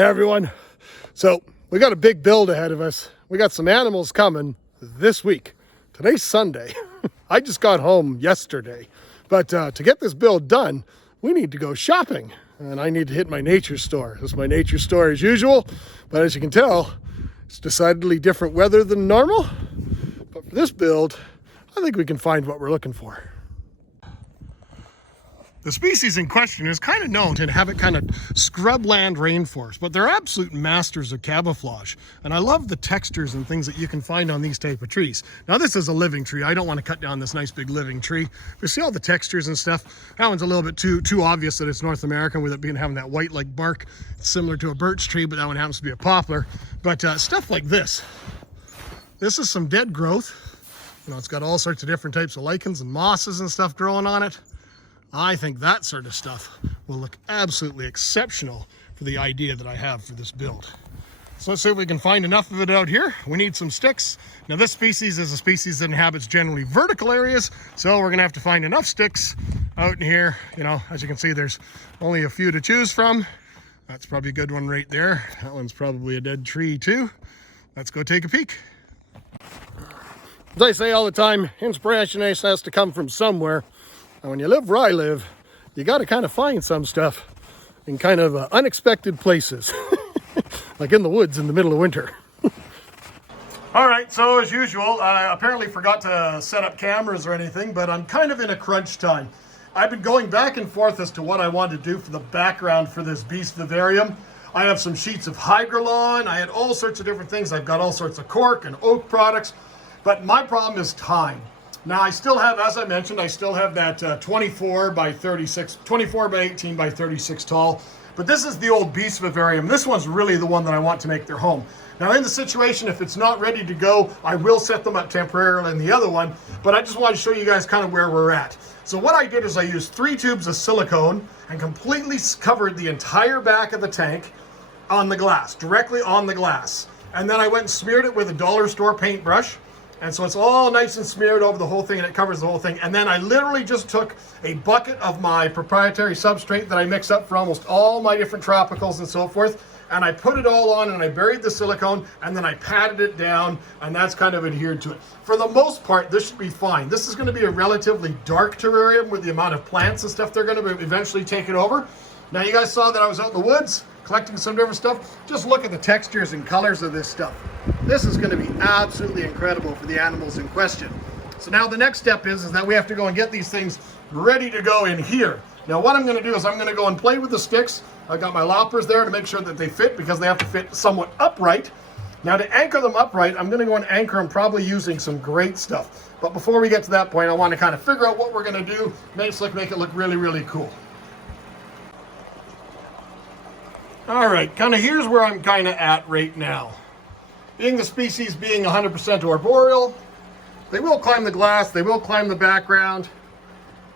Hey everyone. So we got a big build ahead of us. We got some animals coming this week. Today's Sunday. I just got home yesterday. But to get this build done, we need to go shopping. And I need to hit my nature store. This is my nature store as usual. But as you can tell, it's decidedly different weather than normal. But for this build, I think we can find what we're looking for. The species in question is kind of known to inhabit kind of scrubland rainforest, but they're absolute masters of camouflage. And I love the textures and things that you can find on these type of trees. Now this is a living tree. I don't want to cut down this nice big living tree. But see all the textures and stuff? That one's a little bit too obvious that it's North American with it having that white like bark. It's similar to a birch tree, but that one happens to be a poplar. But stuff like this. This is some dead growth. You know, it's got all sorts of different types of lichens and mosses and stuff growing on it. I think that sort of stuff will look absolutely exceptional for the idea that I have for this build. So let's see if we can find enough of it out here. We need some sticks. Now this species is a species that inhabits generally vertical areas, so we're gonna have to find enough sticks out in here. You know, as you can see, there's only a few to choose from. That's probably a good one right there. That one's probably a dead tree too. Let's go take a peek. As I say all the time, inspiration has to come from somewhere. And when you live where I live, you got to kind of find some stuff in kind of unexpected places, like in the woods in the middle of winter. All right, so as usual, I apparently forgot to set up cameras or anything, but I'm kind of in a crunch time. I've been going back and forth as to what I want to do for the background for this beast vivarium. I have some sheets of hydrolon. I had all sorts of different things. I've got all sorts of cork and oak products, but my problem is time. Now I still have, as I mentioned, I still have that 24 by 18 by 36 tall, but this is the old beast vivarium. This one's really the one that I want to make their home. Now in the situation, if it's not ready to go, I will set them up temporarily in the other one, but I just want to show you guys kind of where we're at. So what I did is I used 3 tubes of silicone and completely covered the entire back of the tank on the glass, directly on the glass. And then I went and smeared it with a dollar store paintbrush. And so it's all nice and smeared over the whole thing and it covers the whole thing. And then I literally just took a bucket of my proprietary substrate that I mix up for almost all my different tropicals and so forth. And I put it all on and I buried the silicone and then I patted it down and that's kind of adhered to it. For the most part, this should be fine. This is going to be a relatively dark terrarium with the amount of plants and stuff they're going to eventually take it over. Now you guys saw that I was out in the woods collecting some different stuff. Just look at the textures and colors of this stuff. This is going to be absolutely incredible for the animals in question. So now the next step is that we have to go and get these things ready to go in here. Now what I'm going to do is I'm going to go and play with the sticks. I've got my loppers there to make sure that they fit because they have to fit somewhat upright. Now to anchor them upright, I'm going to go and anchor them probably using some great stuff. But before we get to that point, I want to kind of figure out what we're going to do, make it look really, really cool. All right, kind of here's where I'm kind of at right now. Being the species being 100% arboreal, they will climb the glass, they will climb the background,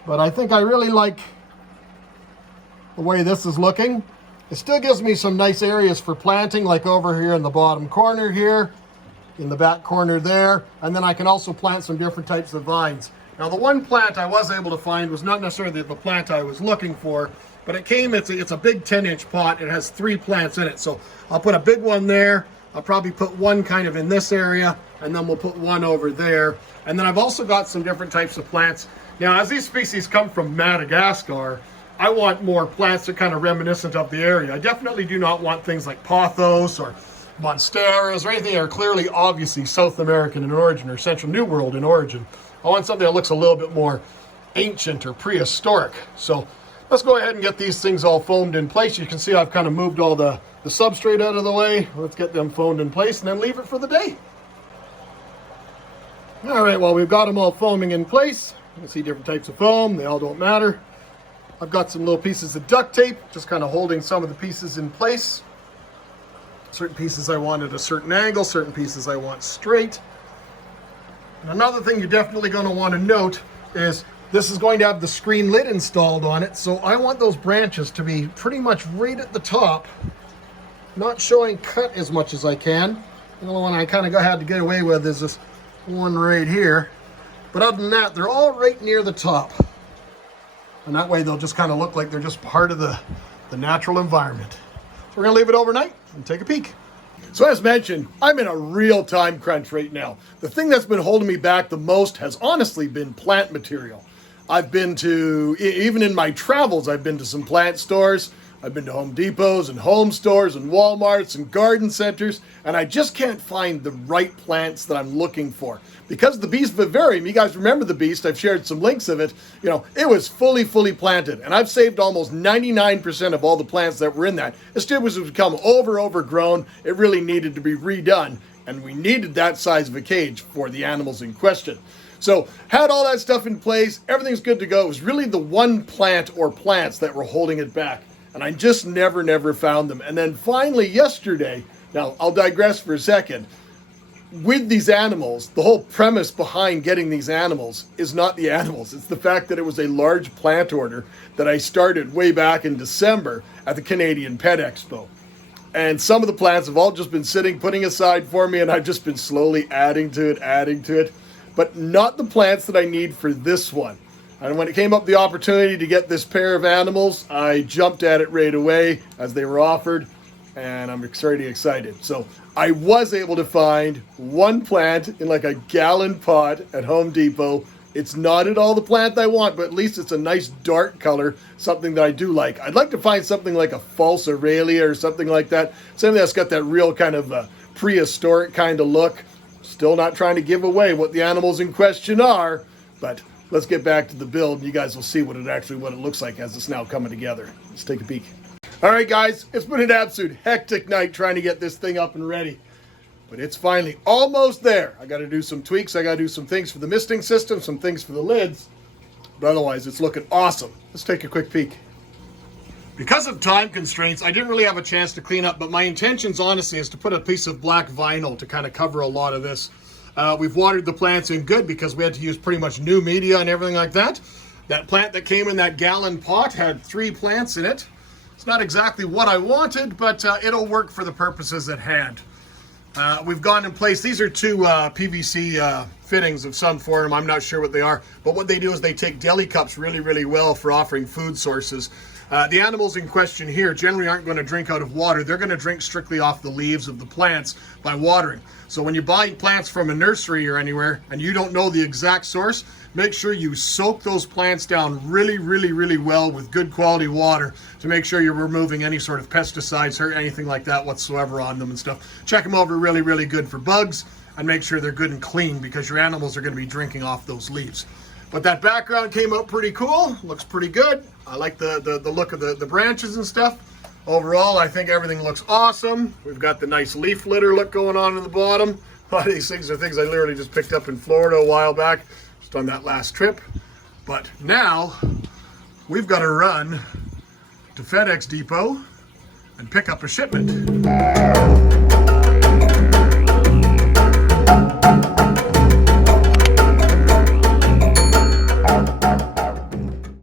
but I think I really like the way this is looking. It still gives me some nice areas for planting, like over here in the bottom corner here, in the back corner there, and then I can also plant some different types of vines. Now the one plant I was able to find was not necessarily the plant I was looking for, but it came, it's a big 10-inch pot. It has 3 plants in it. So I'll put a big one there. I'll probably put one kind of in this area, and then we'll put one over there. And then I've also got some different types of plants. Now, as these species come from Madagascar, I want more plants that kind of reminiscent of the area. I definitely do not want things like pothos or monsteras or anything that are clearly obviously South American in origin or Central New World in origin. I want something that looks a little bit more ancient or prehistoric. So let's go ahead and get these things all foamed in place. You can see I've kind of moved all the substrate out of the way. Let's get them foamed in place and then leave it for the day. All right, well, we've got them all foaming in place. You can see different types of foam. They all don't matter. I've got some little pieces of duct tape, just kind of holding some of the pieces in place. Certain pieces I want at a certain angle, certain pieces I want straight. And another thing you're definitely going to want to note is this is going to have the screen lid installed on it, so I want those branches to be pretty much right at the top, not showing cut as much as I can. The only one I kind of had to get away with is this one right here. But other than that, they're all right near the top. And that way they'll just kind of look like they're just part of the natural environment. we're gonna leave it overnight and take a peek. So as mentioned, I'm in a real time crunch right now. The thing that's been holding me back the most has honestly been plant material. I've been to, even in my travels, I've been to some plant stores. I've been to Home Depots and home stores and Walmarts and garden centers, and I just can't find the right plants that I'm looking for. Because the Beast Vivarium, you guys remember the Beast, I've shared some links of it, it was fully planted, and I've saved almost 99% of all the plants that were in that. It still was become overgrown. It really needed to be redone, and we needed that size of a cage for the animals in question. So had all that stuff in place, everything's good to go. It was really the one plant or plants that were holding it back. And I just never found them. And then finally yesterday, now I'll digress for a second, with these animals, the whole premise behind getting these animals is not the animals. It's the fact that it was a large plant order that I started way back in December at the Canadian Pet Expo. And some of the plants have all just been sitting, putting aside for me, and I've just been slowly adding to it, but not the plants that I need for this one. And when it came up the opportunity to get this pair of animals, I jumped at it right away as they were offered, and I'm pretty excited. So I was able to find one plant in like a gallon pot at Home Depot. It's not at all the plant I want, but at least it's a nice dark color, something that I do like. I'd like to find something like a false Aurelia or something like that, something that's got that real kind of prehistoric kind of look. Still not trying to give away what the animals in question are, but let's get back to the build. You guys will see what it looks like as it's now coming together. Let's take a peek. All right, guys, it's been an absolute hectic night trying to get this thing up and ready, but it's finally almost there. I got to do some tweaks. I got to do some things for the misting system, some things for the lids, but otherwise it's looking awesome. Let's take a quick peek. Because of time constraints, I didn't really have a chance to clean up, but my intentions, honestly, is to put a piece of black vinyl to kind of cover a lot of this. We've watered the plants in good because we had to use pretty much new media and everything like that. That plant that came in that gallon pot had 3 plants in it. It's not exactly what I wanted, but it'll work for the purposes at hand. We've gone in place. These are 2 PVC fittings of some form. I'm not sure what they are, but what they do is they take deli cups really well for offering food sources. The animals in question here generally aren't going to drink out of water. They're going to drink strictly off the leaves of the plants by watering. So when you buy plants from a nursery or anywhere and you don't know the exact source, make sure you soak those plants down really well with good quality water to make sure you're removing any sort of pesticides or anything like that whatsoever on them and stuff. Check them over really good for bugs and make sure they're good and clean because your animals are going to be drinking off those leaves. But that background came out pretty cool. Looks pretty good. I like the look of the branches and stuff. Overall, I think everything looks awesome. We've got the nice leaf litter look going on in the bottom. A lot of these things are things I literally just picked up in Florida a while back, just on that last trip. But now we've got to run to FedEx Depot and pick up a shipment.